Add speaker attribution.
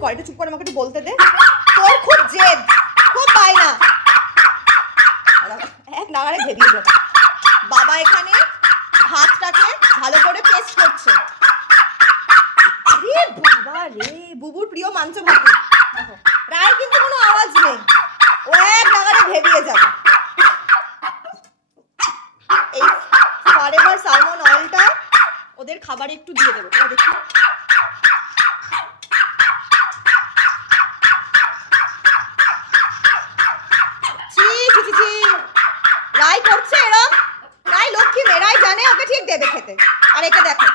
Speaker 1: কর একটু চুপ করে আমাকে একটু বলতে দে? তোর খুব জেদ। খুব বায়না এক নাগারে ভেবিয়ে যাবে বাবা এখানে ভাতটাকে ভালো করে পেস্ট করছে। রে বাবা রে, বুবুর প্রিয় মাংস ভাত। দেখো, রায় কিন্তু কোনো আওয়াজ নেই। ও এক নাগারে ভেবিয়ে যাবে। এই ফরেভার সালমন অয়েলটা ওদের খাবারে একটু দিয়ে দেবো। দেখি। করছে এরম রাই লক্ষ্মী মেয়ে রাই জানে ওকে ঠিক দেবে খেতে। আর এটা দেখো।